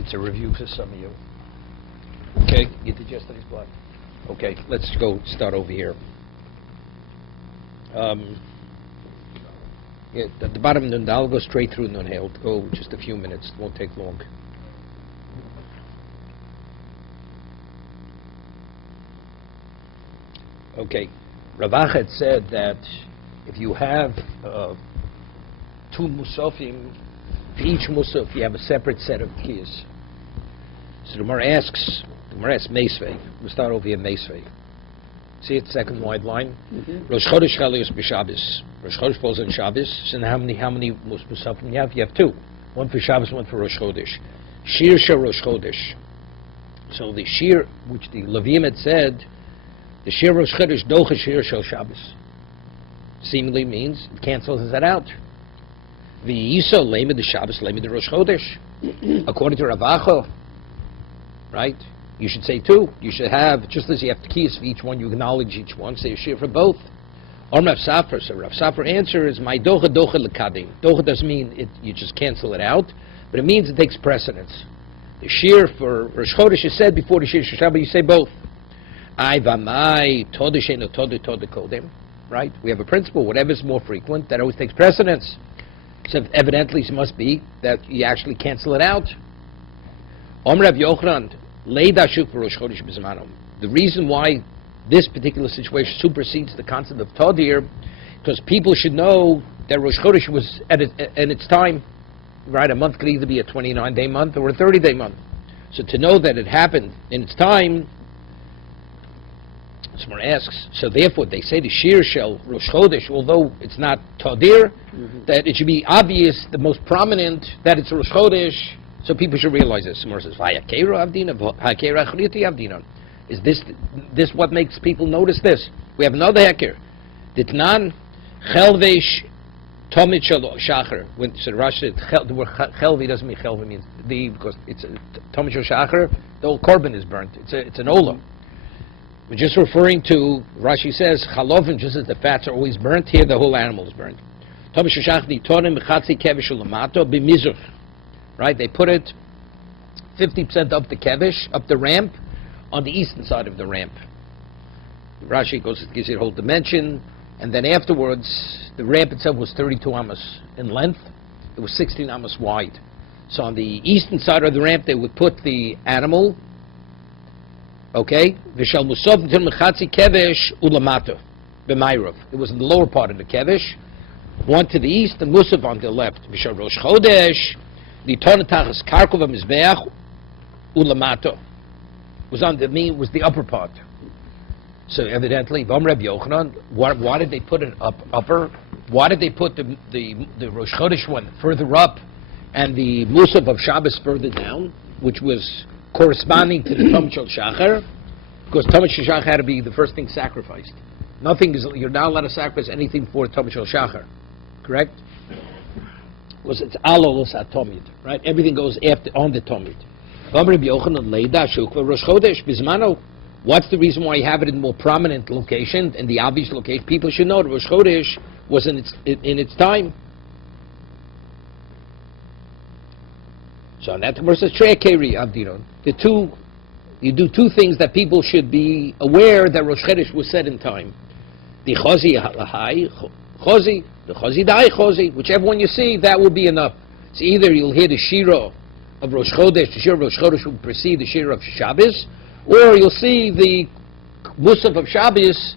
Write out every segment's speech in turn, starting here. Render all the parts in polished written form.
It's a review for some of you. Okay, get the gist of this block. Okay, let's go start over here. Yeah, at the bottom of the I'll go straight through Nun. It'll go just a few minutes. It won't take long. Okay, Ravach had said that if you have two musafim, for each musaf you have a separate set of keys. So the Gemara asks Meisvei. We'll start over here, Meisvei. See it, second wide line. Rosh Chodesh Chalios b'Shabbos. Rosh Chodesh falls on Shabbos. So how many musafim you have? You have two. One for Shabbos, one for Rosh Chodesh. Shir Shel Rosh Chodesh. So the Shir, which the Levim had said, the Shir Rosh Chodesh Docha Shir Shel Shabbos, seemingly means it cancels that out. The Yisa Lema the Shabbos Lema the Rosh Chodesh. According to Ravacho, right? You should say two. You should have, just as you have keys for each one, you acknowledge each one, say a shir for both. Or Rav Safar. So Rav Safar answer is, my docha lekadim. Docha doesn't mean you just cancel it out, but it means it takes precedence. The shir for Rosh Chodesh is said before the shir Shabbat, you say both. Ay v'mai todeshenu kodem. Right? We have a principle, whatever is more frequent, that always takes precedence. So evidently it must be that you actually cancel it out. Rav Yochanan, the reason why this particular situation supersedes the concept of Tadir, because people should know that Rosh Chodesh was in its time, right? A month could either be a 29-day month or a 30-day month. So to know that it happened in its time, someone asks, so therefore they say the Shir Shel Rosh Chodesh, although it's not Tadir, that it should be obvious, the most prominent, that it's Rosh Chodesh, so people should realize this. Someone says, is this what makes people notice this? We have another heker. Ditnan chelvesh tomit shachar. When so Rashi said the word chelvi doesn't mean chelvi, means because it's tomit shachar. The whole korban is burnt. It's an olam. We're just referring to, Rashi says chalovim, just as the fats are always burnt. Here the whole animal is burnt. Tomit shachar ditonim mechatzi kevish ulamato b'mizuch. Right, they put it 50% up the kevish, up the ramp, on the eastern side of the ramp. Rashi gives you the whole dimension, and then afterwards, the ramp itself was 32 amos in length. It was 16 amos wide. So on the eastern side of the ramp, they would put the animal. Okay, v'shal musaf mechatzi kevish ulamato b'mayrov. It was in the lower part of the kevish, one to the east, and musaf on the left. V'shal Rosh Chodesh. The tonatachas karkov mizbeach ulamato was was the upper part. So evidently, Rabbi Yochanan, why did they put it upper? Why did they put the Rosh Chodesh one further up and the Musaf of Shabbos further down, which was corresponding to the Tomit Shel Shachar? Because Tomit Shel Shachar had to be the first thing sacrificed. You're not allowed to sacrifice anything for Tomit Shel Shachar, correct? Because it's alolos atomid, right? Everything goes after on the tomid. What's the reason why you have it in a more prominent location, in the obvious location? People should know that Rosh Chodesh was in its time. So on that versus Tre'akeri Avdinon, you do two things that people should be aware that Rosh Chodesh was set in time. The Chozi Lahai Chozi, the Chozi Dai Chozi, whichever one you see, that will be enough. So either you'll hear the Shira of Rosh Chodesh, the Shira of Rosh Chodesh will precede the Shira of Shabbos, or you'll see the Musaf of Shabbos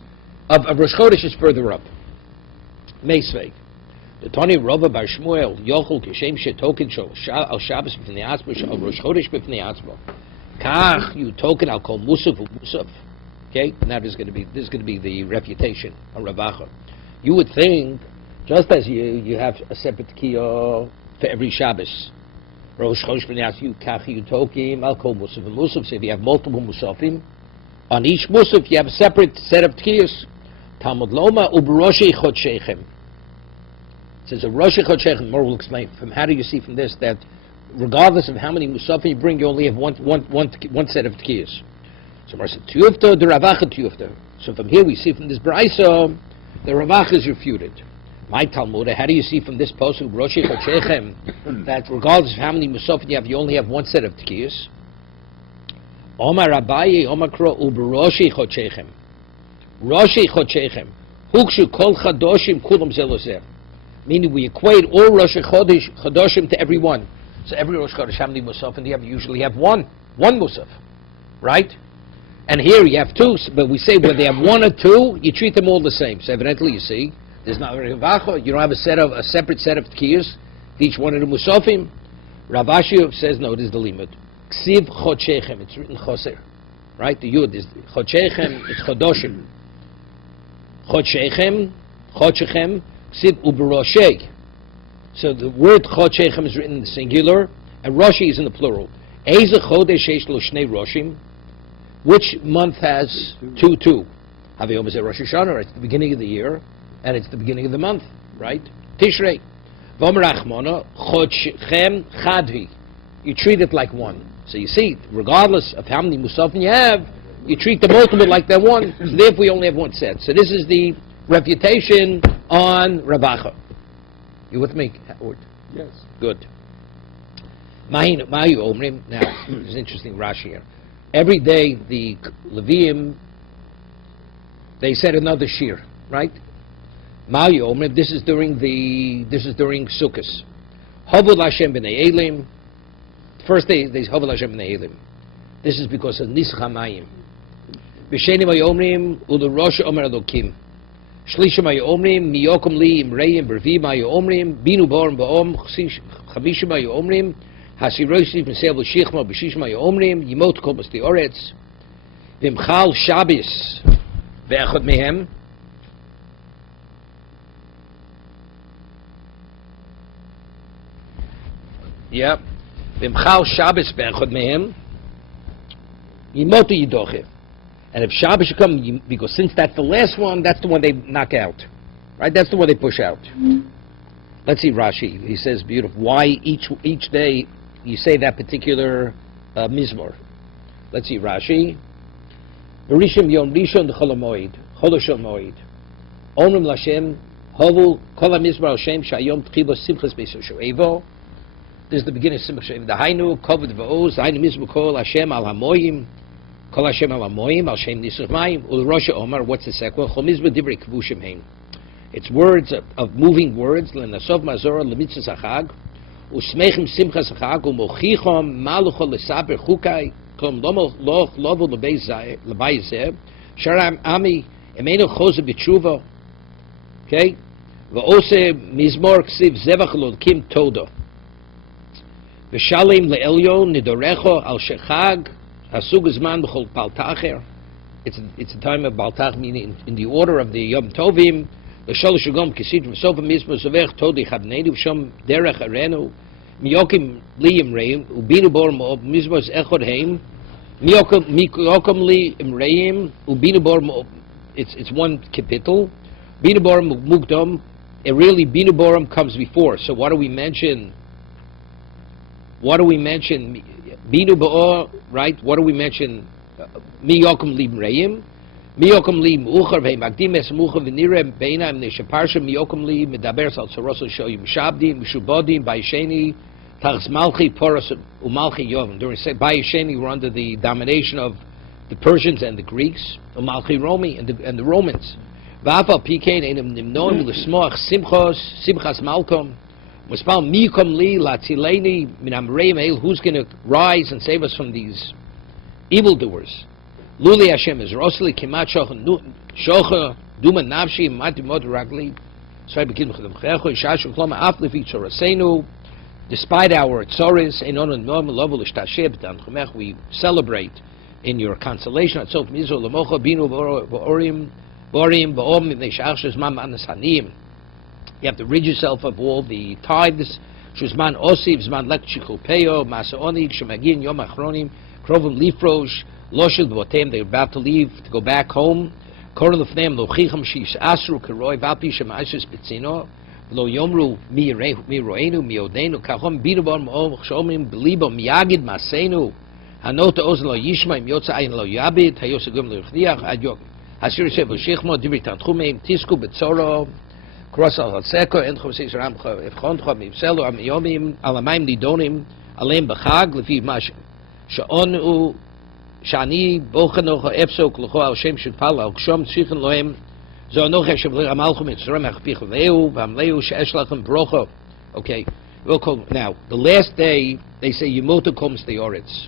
of Rosh Chodesh is further up. Meisvei. The Tani Rava Bar Shmuel, Yochel Kishem Shetoken Al Shabbos B'fnei Atzma, Al Rosh Chodesh B'fnei Atzma. Kach, you token, I'll call Musaf Musaf. Okay, now this is going to be the refutation on Ravacha. You would think, just as you have a separate kiyah for every Shabbos, Rosh Chodesh B'nei you kach you tokim al kol musaf and musaf. So if you have multiple musafim, on each musaf you have a separate set of tkiyos. Talmud loma u'b'roshi chodshechem. It says a roshi chodshechem. More will explain. From how do you see from this that regardless of how many musafim you bring, you only have one set of tkiyos. So Mar said tiyufta the Ravacha tiyufta. So from here we see from this brayso the Ravach is refuted. My Talmud, how do you see from this posuk, Roshi Chodshechem, that regardless of how many Musafim you have, you only have one set of Tkiyas? Omar Abaye, Omar Kro, Uberoshi Chodshechem. Roshi Chodshechem. Hukshu Kol Chadoshim Kulam Zelozeh. Meaning we equate all Rosh Chodoshim to every one. So every Rosh Chodesh, how many Musafim do you have? You usually have one Musaf, right? And here you have two, but we say whether they have one or two, you treat them all the same. So evidently, you see, there's not you don't have a separate set of tkiyas, each one of the Musafim. Rav Ashi says no, this is the limit. Ksiv Chodshechem, it's written Choser, right? The Yud is Chodshechem, it's Chodoshim. Chodshechem, Ksiv Uberoshei. So the word Chodshechem is written in the singular, and Roshi is in the plural. Eze Chodesh Eish Lo Shnei Roshim. Which month has two? Havayom is Rosh Hashanah. It's the beginning of the year, and it's the beginning of the month, right? Tishrei. V'omer Achmona Chodshechem Chadvi. You treat it like one. So you see, regardless of how many Musafim you have, you treat the multiple like they're one. So therefore, we only have one set. So this is the refutation on Ravacha. You with me, Howard? Yes. Good. Mayu Omrim. Now, there's an interesting Rashi here. Every day, the Leviim, they said another shir, right? Mayu Omrim. This is during Sukkot. Havul Hashem b'nei Elim. First day, there's Havul Hashem b'nei Elim. This is because of Nisach HaMayim. B'sheni Mayu Omrim u'l'Rosh Omer Elokim. Shlisha Mayu Omrim miyokom li imreim b'rvi Mayu Omrim binu b'orim b'om chamisha Mayu Omrim hasirosi b'seil b'shichma b'shish Mayu Omrim yimot kol b'sti oretz v'imchal Shabbos ve'echad mehem v'imchal Shabbos ve'echad mehem yimotu yidochev. And if Shabbos should come, because since that's the last one, that's the one they knock out. Right? That's the one they push out. Let's see Rashi. He says, beautiful. Why each day you say that particular mizmor? Let's see Rashi. Berishim yom rishon d'chol ha'moed. Chol ha'moed. Omrim l'Hashem, hovu kol ha'mizmor Hashem shayom tchilo simchas beis Shoevo. This is the beginning of Simchas Shoevo. The Hainu, koved v'oz, Hainu mizmor kol Hashem al ha'moyim. Kol Hashem al Amoyim, al Shem Nisach Mayim, ul Rosh Omar. What's the second? Chol Mizbah Divrei Kevushim Hein. It's words of moving words. Lenasov Mazora lemitzvah Chag, usmechim simchas Chag, umochichom maluchol lesaper chukai, klom loch lovu lebay zeh, sharam ami emenu chose b'tshuva. Okay, v'ose mizmor ksiv zevach lolkim todo. V'shalim le'elyon nidorecho al shechag. Hasug Zman b'chol Baltacher. It's a time of Baltach, meaning in the order of the Yom Tovim. L'sholosh Yom Kisid v'sofa Mizmor Zovech Todi Chavneidu v'shom Derech Arenu Miyokim Li Imreim Ubinu Bor Mo'ob Mizmor Echod Heim Miyokim Li Imreim Ubinu Bor Mo'ob. It's one capital. Binu Bor Mugdom. Really, Binu Borim comes before. So what do we mention? Binu ba'or, right? What do we mention? Mi yokum li mreim, mi yokum li muchar ve'magdim es muchar v'nirem beinaim ne'sheparsha mi yokum li medaber sal tzoroso shoyim shabdim mishubodim ba'yisheni tachs malchi poros umalchi yovim. During ba'yisheni, we're under the domination of the Persians and the Greeks, umalchi Romi and the Romans. Va'afal pikein enim nimnoim l'smoach simchas malkom. Who's going to rise and save us from these evildoers? Luli Hashem is Rosli Kimat Shocha Duma Nafshi Matimot Ragli. Despite our tzores, we celebrate in your consolation. You have to rid yourself of all the tithes. Shuzman Osiv, Zman Lek Chikupeo, Masaonik, Shemagin, Yom Achronim, Krovim Lifrosh, Loshel Botem, they're about to leave to go back home. Koron Lefneim, Lochicham Shish Asru, Keroi, Valpi Shemaisus Pitzino, Lo Yomru, Mi Roenu, Mi Odenu, Kahom, Binubon, Shomim, Belibo, Miyagid, Masenu, Hanota Ozen Lo Yishma, Yotza Ayin Lo Yabit, Hayosagum Lo Ychniach, Adyok, Hasir Shev Shichmo, Divri Tantchumeim, Tisku Metzora, Cross al Hatzeko, and Chosei Ramcha, if Choncha, Mivselu, Amiyomim, Alamayim Nidonim, Alem Bachag, Lefi Mash, Sha'onu, Shani, Bochanocha, Efso, Klocho, Al Shem Shutpal, Al Kshom, Tzichen Lohem, Zonoche, Shablir Amalchum, Metzora, Mechpich Leu, Vamleu, She'eshlachem, Brocho. Okay, we'll call now. The last day, they say Yemoto comes the Oritz.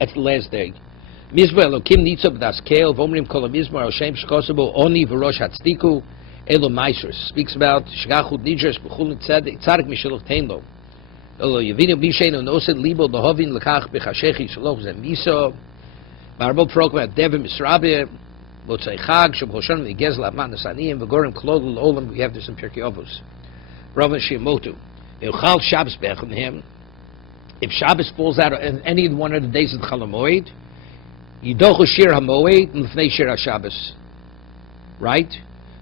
That's the last day. Mizbah Elokim Nitzah B'das Keil, Vomrim Kol HaMizmar, Al Shem Shkosobo, Oni V'rosh Hatzdiku, Elo Meisers. Speaks about Shgachut Nidres, B'chul Tzadik Misheloch Teinlo. Elo Yevinu B'Sheinu Nosed Libo Lohovin Lekach B'Chashechi Shaloch Zem Miso. Marbo Program Devim Misrabe, Motzei Chag, Shem Hoshon V'Gez La'man Nesaniyim, V'Gorim Klodul Olam. We have this in Pirkei Avos. Ravan Shemotu. Ilchal Shabbos Bechem him. If Shabbos falls out on any one of the days of the Chalamoid, Yidochu Shir HaMoed L'fnei Shir HaShabbos. Right?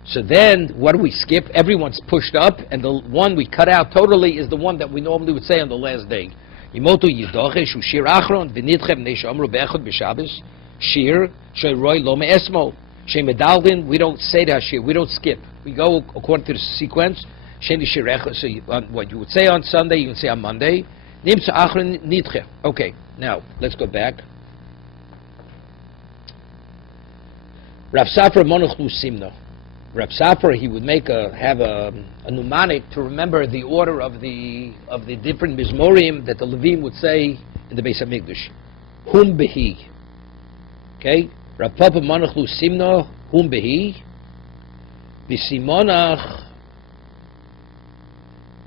So then, what do we skip? Everyone's pushed up, and the one we cut out totally is the one that we normally would say on the last day. Yimotu Yidochu Shu Shir Achron V'nitchem V'nei She'omru Be'echad B'Shabbos Shir She'roi Lo Me'esmo She'medalvin. We don't say that Shir. We don't skip. We go according to the sequence. Sheni Shir Echad. So what you would say on Sunday, you can say on Monday. Nimtza Achron Nitche. Okay, now let's go back. Rav Safra Monochlu Simno. Rav Safra, he would have a mnemonic to remember the order of the different mizmorim that the Levim would say in the Beis Hamikdash. Hum behi. Okay, Rav Papa Monochlu Simno Hum behi. V'simonach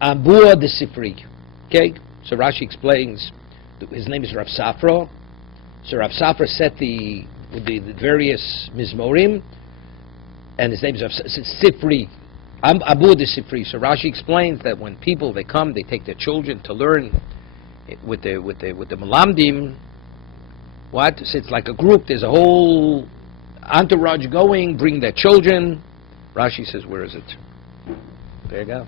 Abua de Sifri. Okay. So Rashi explains, his name is Rav Safra. So Rav Safra set the various mizmorim, and his name is Rav Sifri, Abu de Sifri. So Rashi explains that when people they come, they take their children to learn with the Malamdim. What? So it's like a group. There's a whole entourage going, bring their children. Rashi says, where is it? There you go.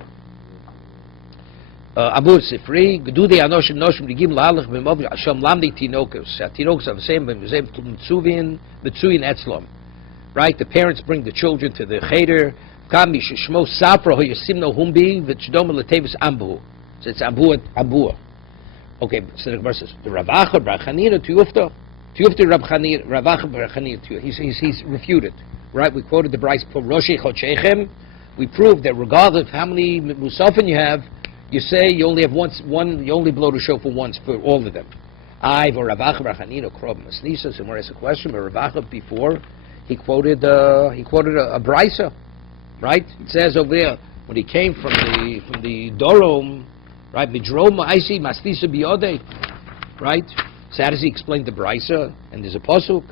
Abu Sifri, Gedudi Anoshim Noshim Ligim La'alach B'Mov Hashem Lamdi Tinokos. Tinokos are the same Mitzuvin Etzlom. Right? The parents bring the children to the Cheder. Kam Mishishmo Safra Ho Yasimno Humbi V'Tzdom L'Tevis Ambu. So it's Abu. Okay, so the verse says the Ravacha Brachanina Tuyufta Ravacha Brachanina. He's refuted. Right? We quoted the Bryce from Roshi Chodshechem. We proved that regardless of how many Musafin you have, you say you only have one. You only blow the shofar once for all of them. I or Ravacha Brachanina Krob Masnisa. So more as a question, but Ravacha before he quoted a brisa, right? It says over there when he came from the Dorom, right? Midrom Aisi Masnisa Biode, right? So how does he explain the brisa? And there's a pasuk.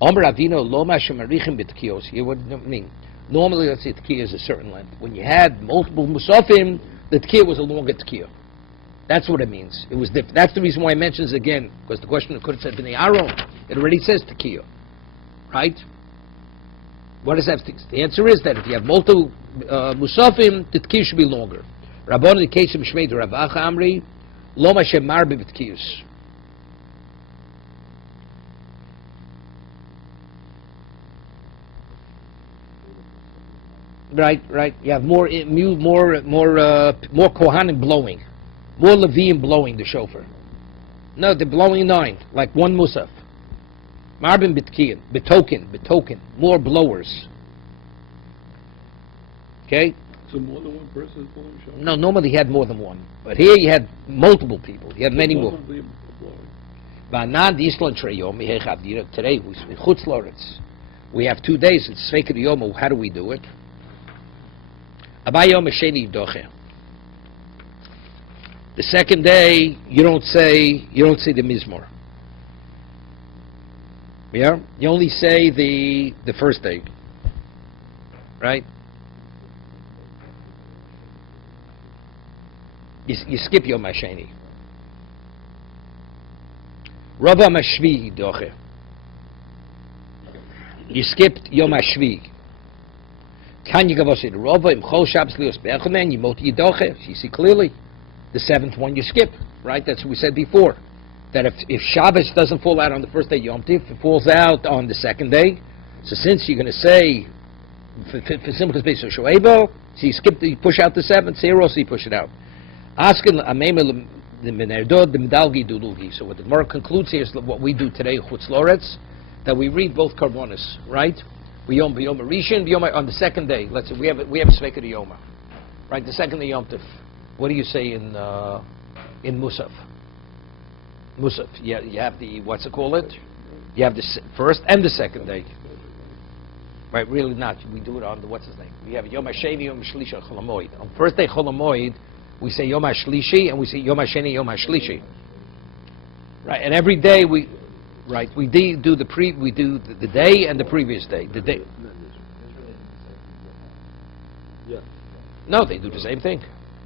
Omer Avino Loma Shemarichim B'Tkios. Here what I mean? Normally, let's say Tkiya is a certain length. When you had multiple Musafim, the Tkiya was a longer Tkiya. That's what it means. It was different. That's the reason why he mentions it again, because the question could have said B'nei Aaron. It already says Tkiya. Right? What does that mean? The answer is that if you have multiple Musafim, the Tkiya should be longer. Rabbon in the case of Shmei Ravacha Amri, Loma Shemar B'Tkiyus. Right. You have more Kohanim blowing, more Levim blowing the shofar. No, they're blowing 9, like one Musaf. Marbin Bitkiyan, Betoken, more blowers. Okay. So more than one person is blowing shofar? No, normally he had more than one, but here you had multiple people. You had many more. Today we have 2 days. It's Sveikad Yom. How do we do it? The second day, you don't say the Mizmor. Yeah? You only say the first day. Right? You skip Yom HaSheni. Rabba Mashvi Doche. You skipped Yom HaShvi. Kan you say the Rava im Chol Shabbos Lios Be'echomen Yimot Yidoche? You see clearly, the 7th one you skip, right? That's what we said before. That if Shabbos doesn't fall out on the first day Yom Tif, it falls out on the second day. So since you're going to say for Simchas Beis Shoebo, so you push out the 7th, here also you push it out. Asking Amemel the Menerdod, the Medalgi Dulugi. So what the Gemara concludes here is what we do today, Chutz Loretz, that we read both Karbonis, right? We Yom Rishon, on the second day. Let's say we have a Sveka de Yoma, right? The second day Yom Tov. What do you say in Musaf? Musaf. Yeah, you have the what's it called? You have the first and the second day. Right, really not. We do it on the, what's his name? We have Yom HaSheni, Yom HaShlishi, Chol HaMoed. On first day Chol HaMoed, we say Yom HaShlishi, and we say Yom HaSheni, Yom HaShlishi. Right, and every day we do the day and the previous day. The day. Yeah. No, they do the same thing.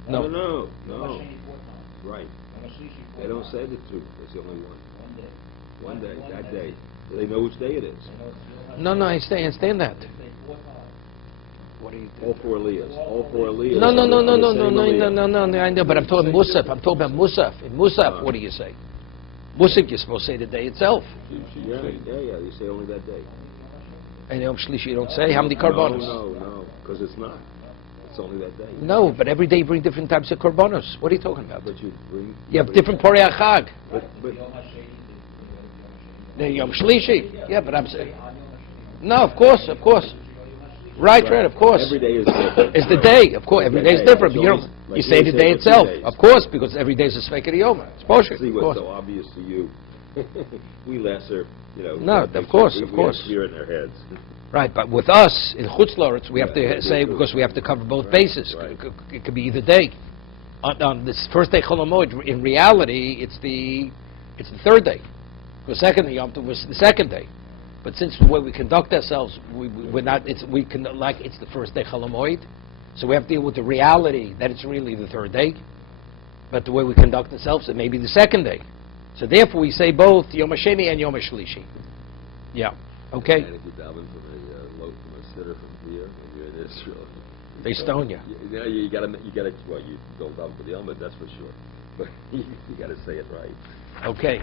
No. Right. They don't say the two. It's the only one. One day, that day. They know which day it is. No, I understand that. What do you do? All four Aliyahs. No, I know, but I'm talking Musaf. I'm talking about Musaf. In Musaf, what do you say? Musaf, you're supposed to say the day itself. Yeah, you say only that day. And Yom Shlishi, you don't say? How many Karbonos? No, because it's not. It's only that day. No, but every day you bring different types of Karbonos. What are you talking about? But you bring... You have different Porei HaChag. But The Yom Shlishi. Yeah, but I'm saying... No, of course. Right, of course. Every day is different. It's the day, of course. Every day is different. But you say the day itself. Of course, because every day is a Sveka de Yoma. It's bullshit. See what's so obvious to you. We lesser, No, of course. We have fear in their heads. Right, but with us, in Chutz Loretz, we have to say, because we have to cover both bases. Right. It could be either day. On this first day Chol HaMoed, in reality, it's the third day. The second day Yom Tov was the second day. But since the way we conduct ourselves, we're not. It's the first day Chol HaMoed, so we have to deal with the reality that it's really the third day. But the way we conduct ourselves, it may be the second day. So therefore, we say both Yom HaSheni and Yom HaShlishi. Yeah. Okay. And if you daven from a sitter from here, when you're in Israel, They stone you. You gotta. Well, you don't daven for the Yom, that's for sure. But you gotta say it right. Okay.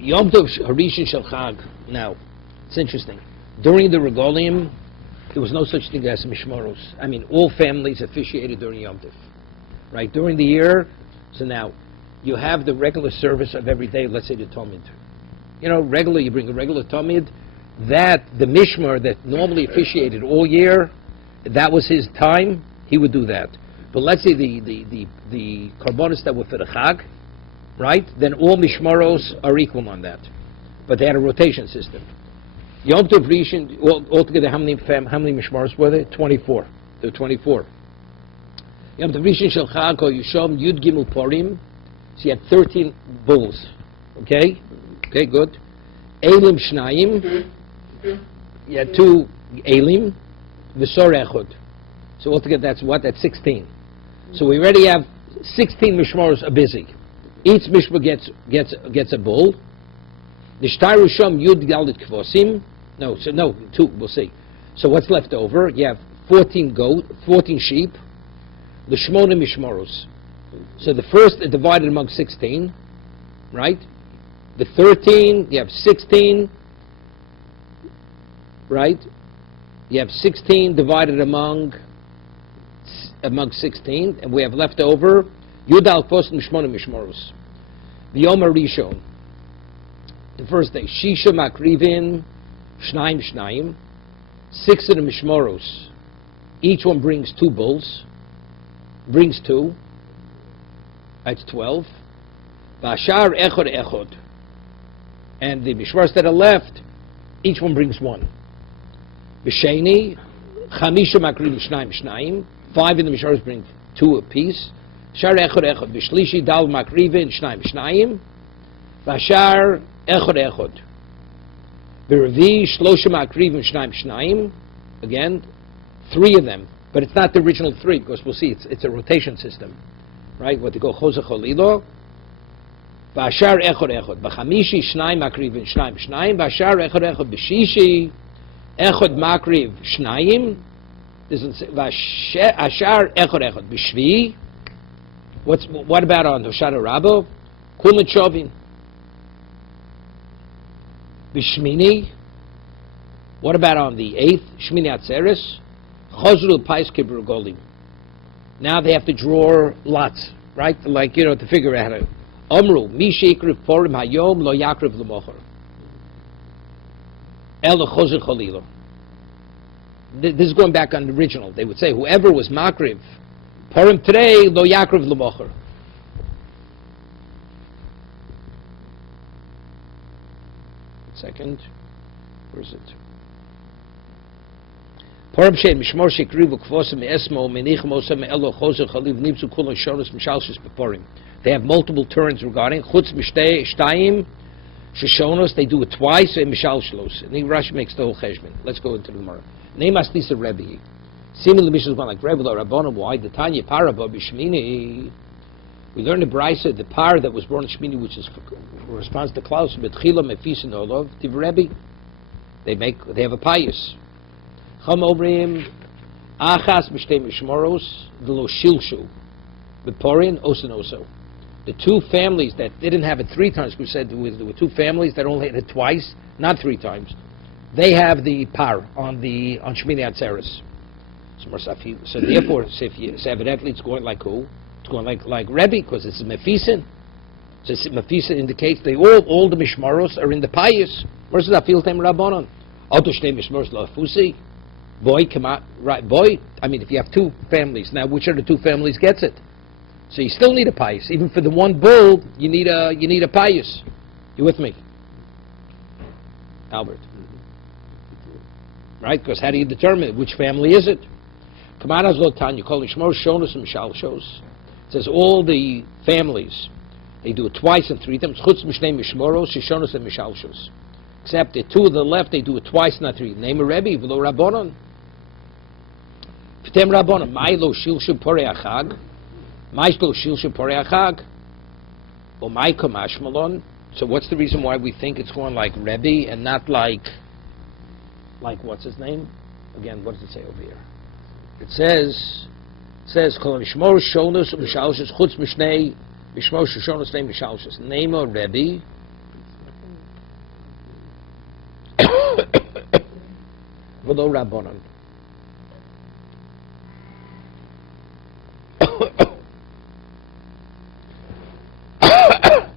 Yom Tov Harishon Shel Chag. Now, it's interesting. During the Regalim, there was no such thing as Mishmoros. I mean, all families officiated during Yom Tov. Right? During the year, so now, you have the regular service of every day, let's say the Talmud. Regular, you bring a regular Talmud, that the Mishmar that normally officiated all year, that was his time, he would do that. But let's say the Karbonos that were for the Chag, right? Then all Mishmaros are equal on that. But they had a rotation system. Yom Tov Rishon, altogether, how many Mishmaros were there? 24. There were 24. Yom Tov Rishon Shel Chag Kol Yishom Yud Gimel Porim. So you had 13 bulls. Okay, good. Elim Shnayim. You had 2 Elim. V'sor Echod. So altogether, that's 16. So we already have 16 Mishmaros are busy. Each mishmar gets a bull. Nishtaru sham yud galit kvosim. No, 2. We'll see. So what's left over? You have 14 sheep. The shmona mishmaros. So the first are divided among 16, right? The 13, you have 16, right? You have 16 divided among 16, and we have left over Yudal Post Mishmona Mishmoros. The Yom Rishon, the first day, Shisha Makrivin, Shnaim, 6 of the Mishmoros. Each one brings 2 bulls, brings 2. That's 12. Vashar Echod. And the Mishmoros that are left, each one brings 1. B'Sheni, Chamisha Makrivin, Shnaim. 5 of the Mishmoros bring 2 apiece. Shar echod. B'shlishi dal makrivin shnayim. Vashar echod. B'revi shlosha makrivin shnayim. Again, 3 of them, but it's not the original 3 because we'll see it's a rotation system, right? What they go chozeh cholilo. Vashar echod. B'chamishi shnayim makrivin shnayim. Vashar echod. B'shishi echod makriv shnayim. Vashar echod. B'shvi. What about on Hoshana Rabbah? Kulma Chovin. Bishmini. What about on the 8th, Shmini Atzeres? Chozru Pais Kibru Golim. Now they have to draw lots, right? Like, to figure out how to. Omru, Mi Shekriv Porim Hayom Lo Yakriv L'Mochor. El Chozru Cholilo. This is going back on the original. They would say, whoever was Makriv, Porim today, Lo Yakriv L'Mochor. Second, where is it? They have multiple turns regarding Chutz Mishtayim Shoshonos. They do it twice and Mishal Shlos. And Rashi makes the whole cheshbon. Let's go into the Gemara. Name Astisa Rebbe. Seemingly Mishnah one like Rebbe or Rabbanim. Why the Tanya Paraba B'Shmini? We learned in Brisa the par that was born in Shmini, which is responds to Klaus Betchila Mefisin Olov Tiv Rebbe. They have a pious. Cham Obrim Achas Mishtei Mishmoros V'lo Shilshu B'Porin Osan Oso. The two families that didn't have it 3 times, we said there were 2 families that only had it twice, not 3 times. They have the par on Shmini Atzeres. So therefore, so evidently it's going like who? It's going like Rebbe, because it's Mephisin. So Mephisin indicates they all the Mishmaros are in the pious. Versus Afil Tem Rabbanon. Auto Shtei Mishmaros Lafusi. Boy, come out, right? Boy, I mean, if you have 2 families, now which of the 2 families gets it? So you still need a pious. Even for the one bull, you need a pious. You with me, Albert? Right? Because how do you determine which family is it? Kamanas Lotan, you call it Shmor Shonus and Mishal Shos. It says all the families, they do it twice and 3 times. Chutz Mishnei Mishmoros, Shonus and Mishal Shos. Except the 2 of the left, they do it twice, not 3. Name a Rebbe, V'lo Rabbanon. V'tem Rabbanon, Ma'ilo Shilshu Porei Achag. Ma'ilo Shilshu Porei Achag. Or Ma'iko Mashmalon. So what's the reason why we think it's going like Rebbe and not like what's his name? Again, what does it say over here? It says Kol Mishmor Shonus Mishalshus Chutz Mishnei Mishmor Shonus Name Mishalshus. Name a Rebbe. V'lo Rabbanon.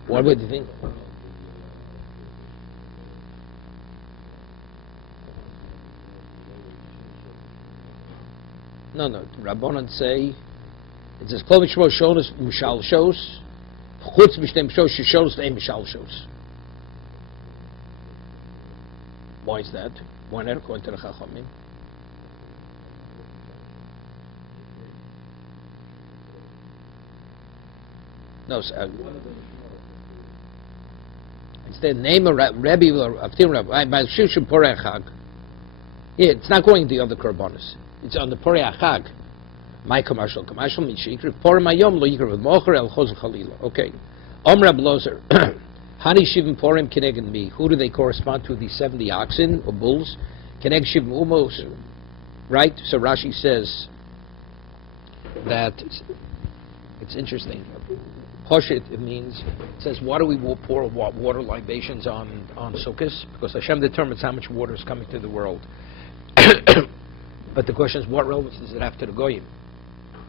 What would you think? No. Rabbanon say it says Kol Mishmor Shonus Mishal Shos Chutz Mishnei Mishmor Shonus Name Mishal Shos. Why is that? Why not according to the Chachamim? No, instead name a Rebbe or Avtim Rabbi by Shilshim Porei Achag. Yeah, it's not going to the other korbanos. It's on the Porei Achag. My commercial Mishikri Porei Mayom Lo Yikra V'Mocher El Chos Chalila. Okay. Rab Lozer. Hani Shivim Porim Keneg Mi. Who do they correspond to? The 70 oxen or bulls? Keneg Shivim Umos. Right? So Rashi says that it's interesting. Hoshit, it means, it says, why do we pour water libations on Sukkot? Because Hashem determines how much water is coming to the world. But the question is, what relevance does it have to the Goyim?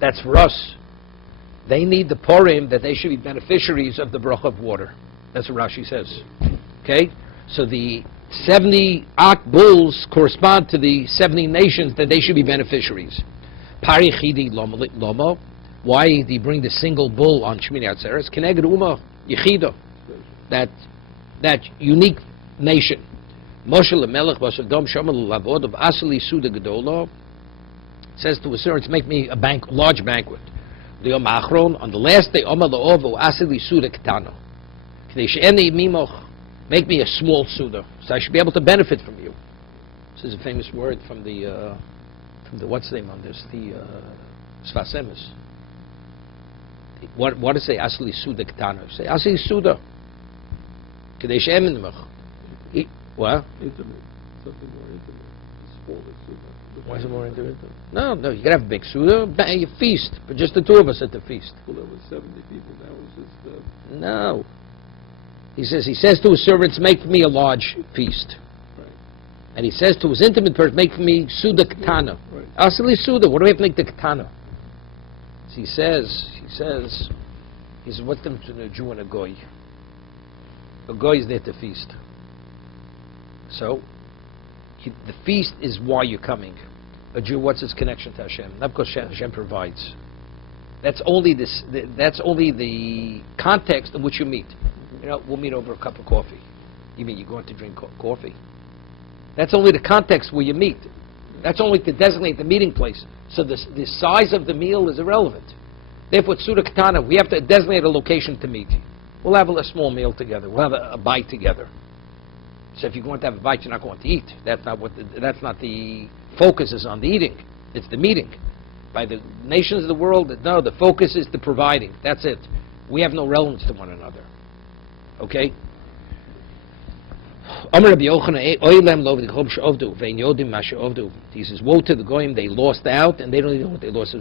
That's for us. They need the Purim that they should be beneficiaries of the bracha of water. That's what Rashi says. Okay? So the 70 Ak bulls correspond to the 70 nations that they should be beneficiaries. Pari Chidi Lomo. Why did he bring the single bull on Shmini Atzeres? Keneged Uma Yechido. That unique nation. Moshe Lemelech Vasodom Shomal Lavod of Asali Suda Gedola says to his servants, make me a large banquet. The Yom Achron, on the last day, Oma La'ovo Asali Suda Ketano. Make me a small Suda, so I should be able to benefit from you. This is a famous word from the what's the name on this? The Sfas Emes. What does it say? Asli Suda Ketano. Say Asli Suda. Kadesh Emin. What? Intimate. Something more intimate. Smaller Suda. Why is it more intimate? No. You can have a big Suda. You feast, but just the 2 of us at the feast. Well, there was 70 people. That was just. No. He says to his servants, make me a large feast. Right. And he says to his intimate person, make for me Suda Katana. Asili Suda, what do we have to make the Katana? So he says, what's the difference between a Jew and a Goy? A Goy is there to feast. So, the feast is why you're coming. A Jew, what's his connection to Hashem? Not because Hashem provides. That's only the context in which you meet. You know, we'll meet over a cup of coffee. You mean you're going to drink coffee? That's only the context where you meet. That's only to designate the meeting place. So the size of the meal is irrelevant. Therefore, Suda Katana, we have to designate a location to meet. We'll have a small meal together. We'll have a bite together. So if you're going to have a bite, you're not going to eat. That's not the focus is on the eating. It's the meeting. By the nations of the world, no, the focus is the providing. That's it. We have no relevance to one another. Okay? He says, woe to the goyim, they lost out, and they don't even know what they lost.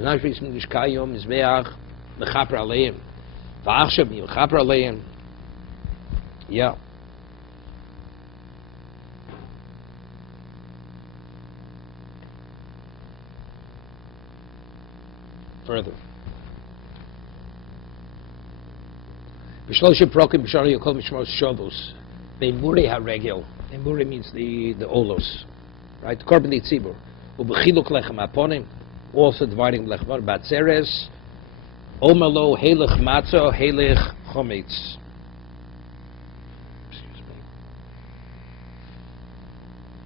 Yeah. Further. Beimuri haregel. Beimuri means the olos, right? Korban tzibur. Ubechiluk lechem aponim. Also dividing lechem aponim. Batzeres. Omelo heilig matzo heilig chometz. Excuse me.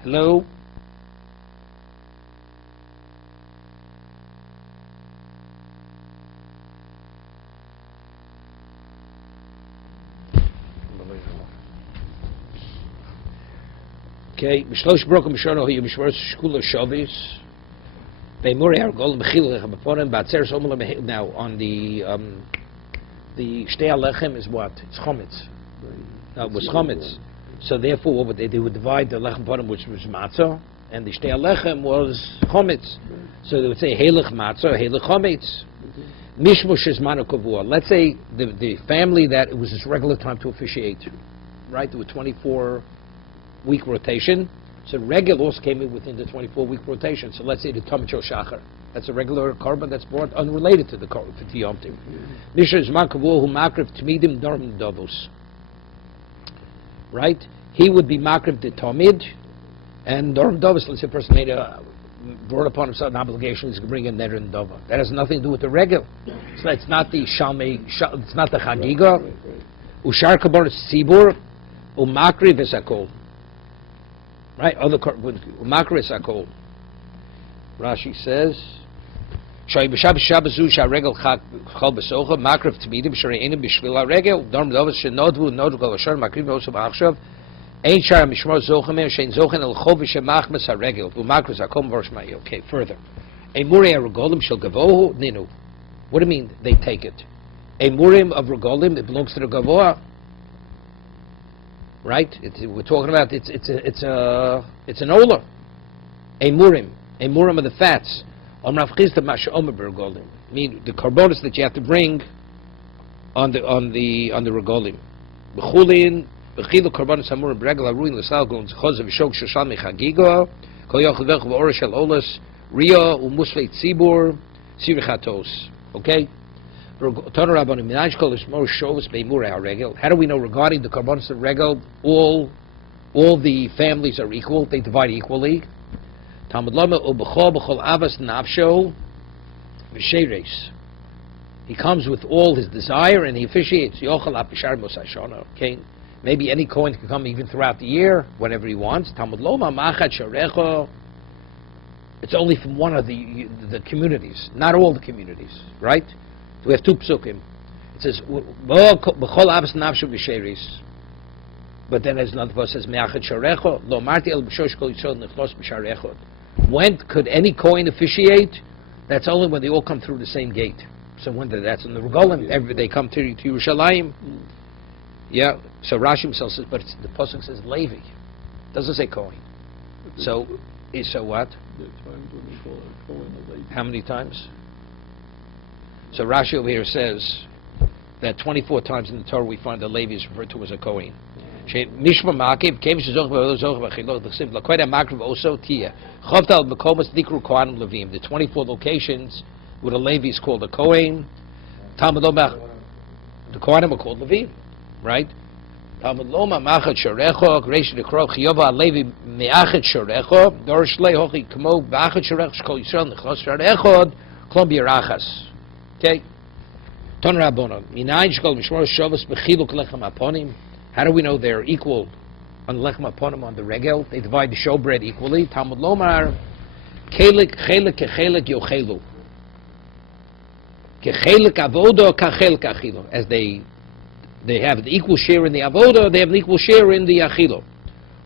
Hello. Okay, Mishlosh broken Mishono he Mishmos Shkula Shavis. Beimuri Argol Mechil Lechem Batzer Somal. Now on the Shtei Lechem is what? It's Chometz. Now it was Chometz. So therefore what would they would divide the Lechem Ponim, which was Matzah, and the Shtei Lechem was Chometz. So they would say Heilig Matzah, Heilig Chometz. Mishmosh is Manu Kavua. Let's say the family that it was its regular time to officiate, right? There were 24-week rotation. So regular also came in within the 24-week rotation. So let's say the Talmud Shachar. That's a regular korban that's brought unrelated to the Yom Tov. Misha is Makavu who makriv tmidim dorm dovos. Right? He would be makriv the Talmud, and dorm dovos. Let's say a person brought upon himself an obligation. He's going to bring in neder and dova. That has nothing to do with the regular. So it's not the shalmei. It's not the chagiga. Ushar kabor tzibur umakriv esakol. Right, other makris are called. Rashi says, "Shay b'Shabbos Shabbasu sharegel chal b'socha makriv tmidim shareinim b'shvil haregel dorm dovos shenodvu nodvu kol asher makriv osam achshav ein shar mishmor zochem shein zochen el chov shemachmas haregel u'makris akom vorshmai." Okay, further. A murei regolim shel gavohu ninu. What do you mean they take it? A murim of regolim, it belongs to the gavoah. Right? We're talking about it's an ola, a murim of the fats. Mean the carbonates that you have to bring on the regolim. B'chulin b'chilu carbonates hamurim b'regel haruin l'sal gon zchozav v'shog shoshal mechagiga kol yochel v'ch v'orish el olas ria u'musvei tzibur sirichatos. Okay. How do we know regarding the carbonates of regel, all the families are equal, they divide equally? He comes with all his desire and he officiates. Okay? Maybe any Kohen can come even throughout the year, whenever he wants. It's only from one of the communities, not all the communities, right? We have two psukim. It says, but then there's another verse that says, when could any Kohen officiate? That's only when they all come through the same gate. So when that's in the Regolim, they come to Yerushalayim. Yeah, so Rashi himself says, but the pasuk says Levi. It doesn't say Kohen. So what? How many times? So Rashi over here says that 24 times in the Torah we find that Levi is referred to as a Kohen. Mishma Makib, came to Zoch Bachilo, the simple Koida Makib also Tia. Chovtal Bekomas Dikru Kohanim Levim, the 24 locations where the Levi is called a Kohen. Talmud Lomach, the Kohanim are called Levim, right? Talmud Loma Machat Sharecho, Greish Nekro, Chiyova Levi Meachat Sharecho, Dorish Le Hochi Kamo, Bachat Sharech, Shkol Yisrael, Nechos Sharechod, Klom Birachas. Okay? Ton Rabbonon, Minayin Shkol Mishmor Shavos Bechiluk Lechem Aponim. How do we know they're equal on Lechem Aponim on the regel? They divide the showbread equally. Talmud Lomar, Chelik, Chelik, Kechelik, Yochelu. Kechelik Avodo, Kachelik Achilo. As they have an equal share in the Avodo, they have an equal share in the Achilo.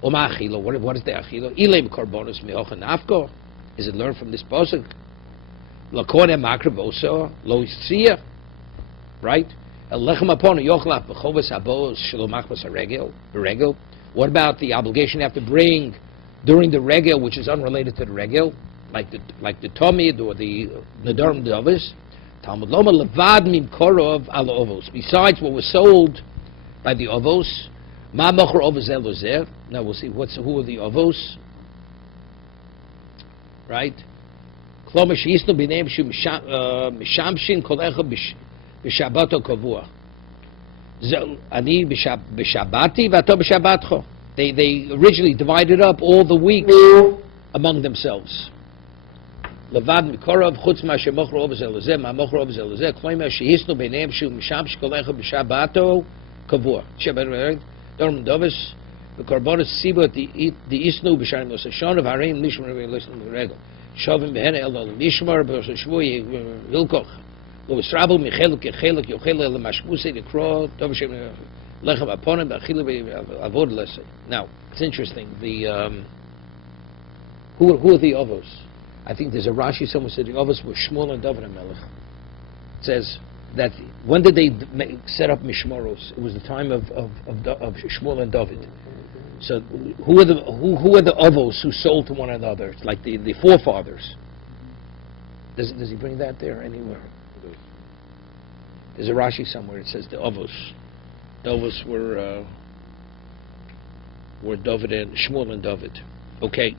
Oma Achilo, what is the Achilo? Ilem Korbonos Meocha Nafko. Is it learned from this pasuk? Lakone Makrib also, Lo Yitzia. Right? What about the obligation you have to bring during the regel, which is unrelated to the regel, like the Tomid or the Nadarim Davis? Talmud Loma levad mim korov al ovos. Besides what was sold by the ovos, ma mocher ovos elozer. Now we'll see who are the ovos, right? Kloma sheisnu b'neim shu mishamshin kol echa b'shabato kavua. Ani b'shabati v'ato b'shabatcho. They originally divided up all the weeks among themselves. Levad mikorov chutz ma shemochro ovos elozeh ma mochro ovos elozeh kloimer shehisnu b'neim shu mishamshin kol echa b'shabato kavua. Shabbat Dorm Dovis v'korbonos sibo the isnu b'sharim osashon of hareim lishmar v'lishmar v'regel shovim b'hene el lishmar b'shvui hilkoch. It's interesting. Who are the Ovos? I think there's a Rashi somewhere said the Ovos were Shmuel and David HaMelech. It says that when did they set up Mishmoros? It was the time of Shmuel and David. So who are the Ovos who sold to one another? It's like the forefathers. Does he bring that there anywhere? There's a Rashi somewhere. It says the Ovos. The Ovos were David and Shmuel and David. Okay.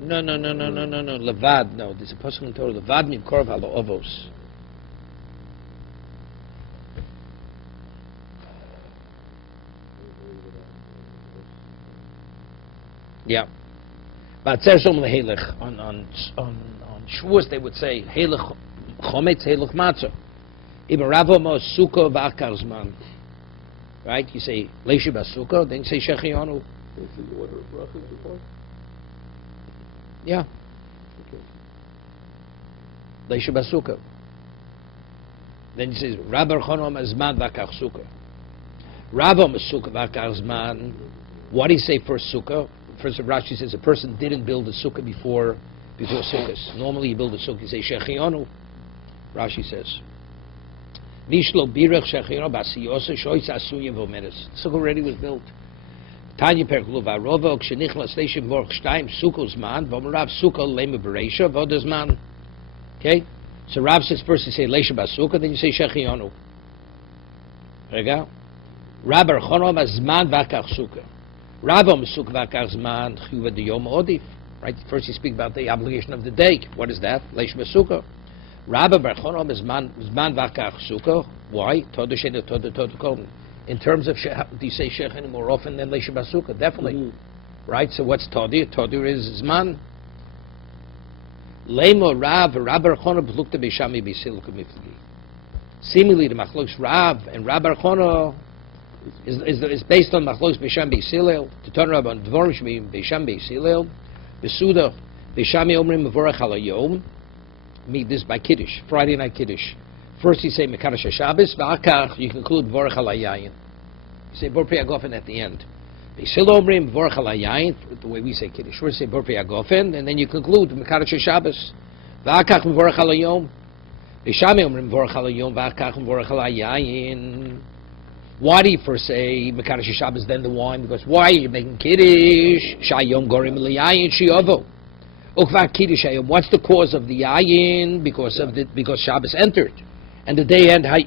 No. Levad. No, there's a pasuk in Torah. Levad mimkorov halo Ovos. Yeah. But on Shavuos they would say Helech Chometz Helech Matzah. Ibn Ravo Mo Sukkah V'Akar Zman. Right? You say Leishi Basukkah, then you say Shechianu. This is the order of brachas before? Yeah. Okay. Leishi Basukkah. Then you say Rabbar Chonom Azman V'Akar Sukkah. Ravo Mo Sukkah V'Akar Zman. What do you say first Sukkah? First Rashi says a person didn't build a Sukkah before Sukkot. Normally you build a Sukkah, you say Shechianu. Rashi says Nishlo Birech Shechianu Basiyose Shoyz Asuya Vomeres. Sukkah already was built. Tanya Perklu Varova Kshenichla Station Vorch Shtaim Sukkos Man Vomarav Sukkah Lema Bereisha Vodas Man. Okay? So Rav says first you say Leisha Basukkah, then you say Shechianu. Rega? Rabbar Chonom Azman Vakach Sukkah. Ravam Sukkah Vakach Zman Chuva de Yom Odif. Right? First you speak about the obligation of the day. What is that? Leish Sukkah. Rabba Barchonom is man Vakach Sukkah. Why? Todu Sheda Todu Kol. In terms of, do you say Shechani more often than Leish Sukkah? Definitely. Mm-hmm. Right? So what's Todu? Todu is Zman. Lemo Rav Rabba Barchonom Lukta Bishami Bisiluk Mifli. Seemingly the Machlokes Rav and Rabba Barchonom is based on Machlokes Bisham Bisilel. To turn around on Dvorim Bisham Bisilel. Besuda, Bishami Omrim Mevorach Halayom. Meet this by Kiddush, Friday night Kiddush. First you say Mekadosh Shabbos, V'akach you conclude Mevorach Halayayin. You say Bor Pri Agofen at the end. Besil Omrim Mevorach Halayayin, the way we say Kiddush. First you say Bor Pri Agofen, and then you conclude Mekadosh Shabbos. V'akach Mevorach Halayom. Bishami Omrim Mevorach Halayom, V'akach Mevorach Halayayin. Why do you first say Mekadosh Shabbos then the wine? Because why are you making Kiddush? Shayom Gorim Liyayin Shiovo. Ukva Kiddush Hayom. What's the cause of the Yayin? Because Shabbos entered. And the day end, right?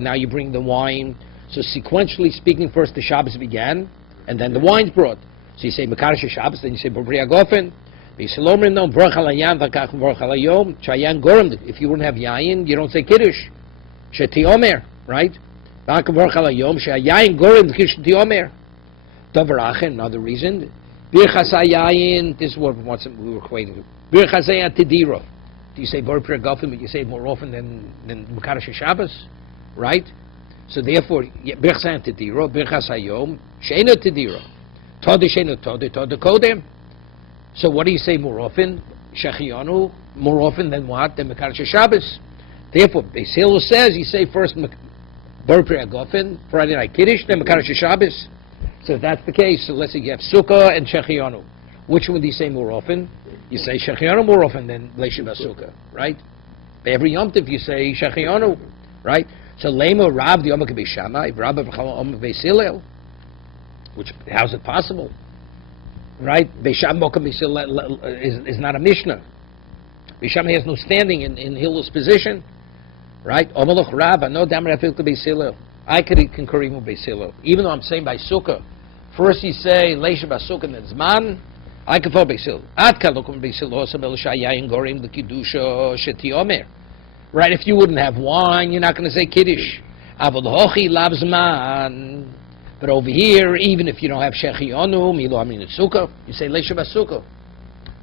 Now you bring the wine. So sequentially speaking, first the Shabbos began, and then the wine's brought. So you say Mekadosh Shabbos, then you say B'Bri Agofen. If you wouldn't have yayin, you don't say Kiddush. Sheti Omer, right? Another reason. This is what we were equating to. Do you say B'Bri Agofen, but you say it more often than Mekadosh Shabbos, right? So therefore, Birchas Tediro, Birchas Hayom, Sheina Tediro, Tode Sheina Tode, Tode Kodem. So what do you say more often? Shechianu, more often than what? Than Mekadosh Shabbos. Therefore, Beis Hillel says you say first B'Pri Agofen, Friday night Kiddush, then Mekadosh Shabbos. So if that's the case, so let's say you have Sukkah and Shechianu. Which one do you say more often? You say Shechianu more often than Leishiv Sukkah, right? Every Yom Tov you say Shechianu, right? So Lema Rab the Omer Beis Shammai, Rab Omer Beis Hillel. Which, how's it possible? Right? Beis Shammai is not a Mishnah. Beis Shammai has no standing in Hillel's position. Right? Omelach Rab, no damar afil to Beis Hillel. I could concur even with Beis Hillel. Even though I'm saying by Sukkah, first you say Leisha Basukah and then Zman, I can follow Beis Hillel. Ad kalokum Beis Hillel osam el shayayin gorim l'kiddusha sheti omer. Right? If you wouldn't have wine, you're not going to say Kiddush. Avod hochi lav zman. But over here, even if you don't have Shechionu, Milo Amin Sukkah, you say Leisha Basukah.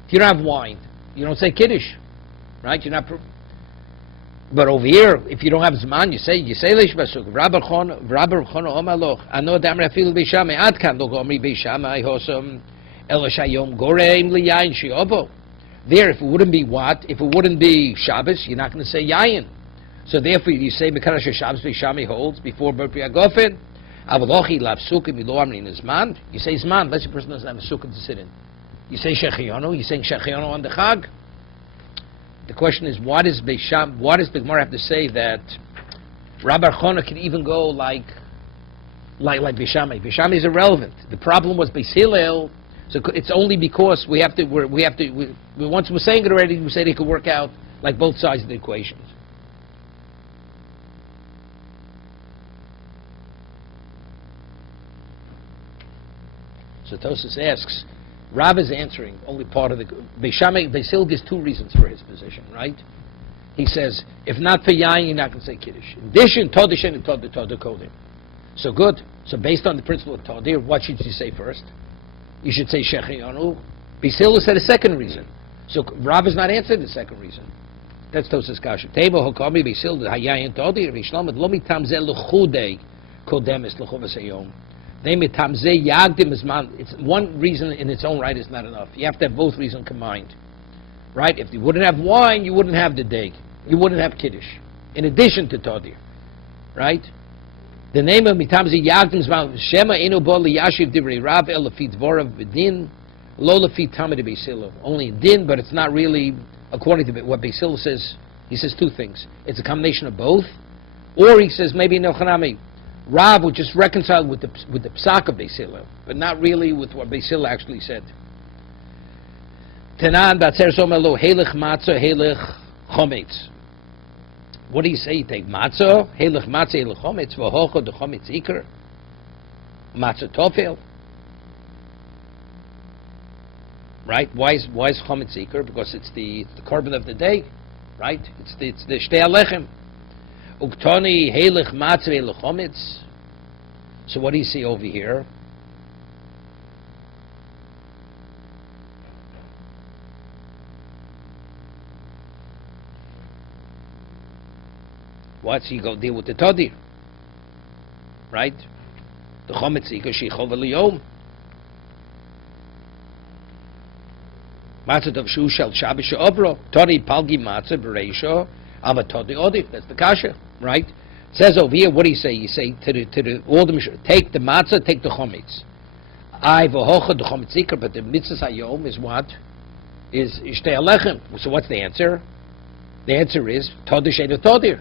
If you don't have wine, you don't say Kiddush. Right? You're not. But over here, if you don't have Zman, you say Leisha Basukah. Rabbi Chona Omaloch. Ano damar afil Beis Shammai. Ad kan lo gomri Beis Shammai hosam el shayom goreim liyayin shiovo. There, if it wouldn't be what? If it wouldn't be Shabbos, you're not going to say yayin. So therefore, you say Mekadosh Shabbos Beis Shammai holds before B'Pri Agofen. Avalochi lav sukkah milo amrin is zman. You say zman, unless your person doesn't have a sukkah to sit in. You say shechianu. You saying shechianu on the chag. The question is, what does the Gemara have to say that Rabbi Chona can even go like Beis Shammai? Beis Shammai is irrelevant. The problem was Beis Hillel. So it's only because we once we're saying it already, we said it could work out like both sides of the equations. So Tosfos asks, Rav is answering only part of the Beis Hillel gives two reasons for his position, right? He says, if not for yayin, you're not going to say Kiddush. In addition, Todishin and Todah Kodim. So good. So based on the principle of Todah, what should you say first? You should say Shechianu. Beis Hillel said a second reason. So Rav is not answering the second reason. That's Tosfos Kasha. Teva Hokami Beis Hillel Hayayin Todah Rishlomet Lo Mitamzeh L'Chudei Kodemis L'Chovas Hayom. It's one reason in its own right is not enough. You have to have both reasons combined. Right? If you wouldn't have wine, you wouldn't have the day. You wouldn't have Kiddush. In addition to Todir. Right? The name of Mitamze Yagdim Zman Shema Eno Bo Liyashiv Divrei Rav El Lefit Dvorav B'Din Lo Lefit Tamid Beis Hillel. Only in Din, but it's not really according to what Beis Hillel says. He says two things. It's a combination of both. Or he says maybe Nochanami. Rav would just reconcile with the psak of Beis Hillel, but not really with what Beis Hillel actually said. Tanan Batzer Somelo Helech Matzah Helech Chometz. What do you say? You take Matzah, Helech Matzah Helech Chometz, V'hocha the Chometz Iker, Matzah Tofel. Right? Why is Chometz Iker? Because it's the korban of the day, right? It's the Shtei Alechem. Uktoni Helech Matzah Helech Chometz. So what do you see over here? What? So you go deal with the Todir. Right? The Chometz Iker Sheichov Eliyom. Matzah Tov Shu Shel Shabbos She'obro. Tori Palgi Matzah B'Reisho. Ava Todi Odif. That's the kasha. Right? It says over here, what do you say? You say to all the take the matzah, take the chometz. I v'hocha the chometz ikar, but the mitzvah hayom is what? Is shtei alechem. So what's the answer? The answer is todir she'eino todir.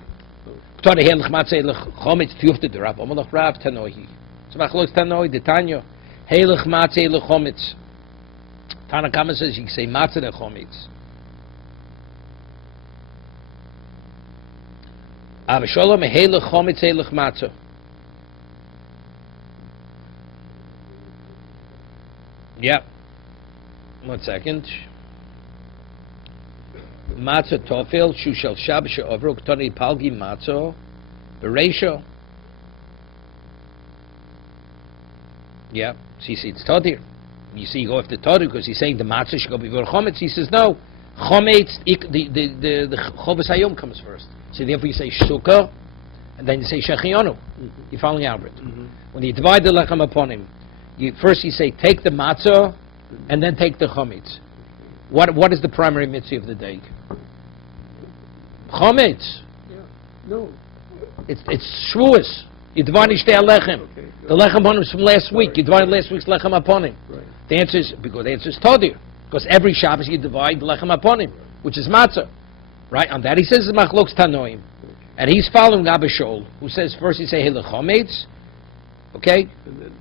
Todir helech matzah helech chometz tiyufte the Rav. Omelach Rav Tanohi. So machlokes Tanohi the Tanya helech matzah helech chometz. Tanakama says you can say matzah and chometz. Avasholom Heilich Chometz Heilich Matzah. Yeah. 1 second. Matzah Tofel Shushel Shab She'ovro Ktoni Palgi Matzah Bereisho. Yeah. So you see, it's Todir. You see, you go after Todir because he's saying the Matzah should go before Chometz. He says no. Chometz, the Chovas Hayom comes first. So therefore you say Sukkah, and then you say Shechionu. You're following Albert. When you divide the lechem upon him, first you say take the matzah, and then take the chometz. What is the primary mitzvah of the day? Chometz. Yeah. No. It's shvuas. You divide shtei lechem. Okay. The lechem upon him is from last week. Right. You divide last week's lechem upon him. Right. The answer is Todir. Because every Shabbos you divide the lechem upon him, which is matzah. Right? On that he says the machlokes tanoim. And he's following Abba Shaul, who says first you say Heilich Chometz, okay? And then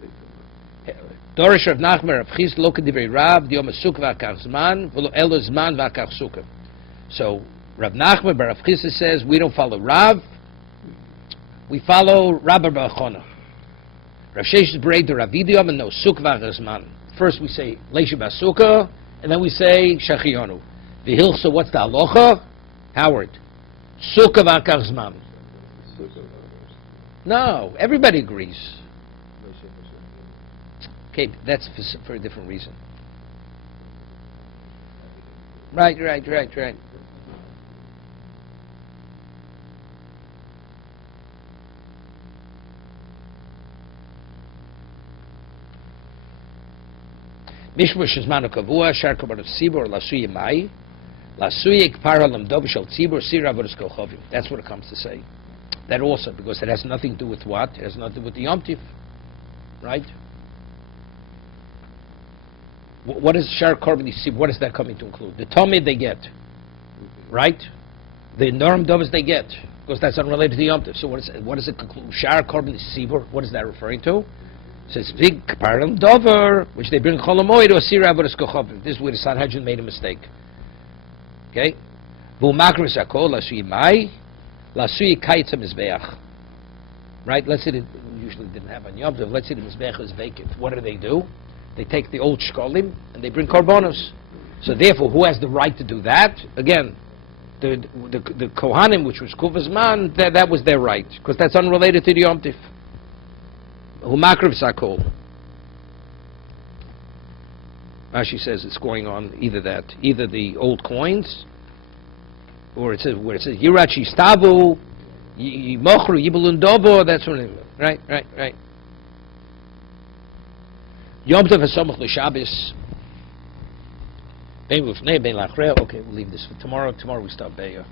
Dorish Rav Nachman Rav Chis lo k'divrei Rav Yomi Succah v'akach zman v'lo elo zman v'akach sukkah. So Rav Nachman Bar Rav Chis says we don't follow Rav, we follow Rabbi Bar Chona. Rav Sheshes Berei to Rav Yidiyom and no Sukkah v'akach zman. First we say Leisha Basukkah, and then we say Shechionu. The Hilchsa, what's the halacha? Howard. Sukkah v'akach zman. No, everybody agrees. Okay, that's for a different reason. Right. Mishmush zmanu kavua shar kabar tzibur lasuye mai lasuye kpar alam dov shel tzibur sira avodas kochavim. That's what it comes to say. That also, because it has nothing to do with what? It has nothing to do with the Yom Tiv, right? What is Shar Korban Yisib? What is that coming to include? The Talmud they get, right? The Norm Dovas they get, because that's unrelated to the Yom Tov. So what does it conclude? Shar Korban Yisib, what is that referring to? It says Big Kaparam Dover, which they bring Cholamoid to Asira Avodas Kochavim. This is where the Sanhedrin made a mistake. Okay? V'umakris Akol Lasuyi Mai Lasuyi Kaitza Mizbeach. Right? Let's say they usually didn't have on Yom Tov. Let's say the Mizbeach is vacant. What do? They take the old shkolim and they bring korbanos. So therefore, who has the right to do that? Again, the Kohanim, which was Kufas Man, that was their right, because that's unrelated to the Yom Tif. Humakriv Sakol. Rashi says it's going on either the old coins, or it says Yirachi Stavu, Yimochru Yibulun Dobo. That's what it, right. Yom Tov HaSomach L'Shabbos. Okay, we'll leave this for tomorrow. Tomorrow we start Be'er.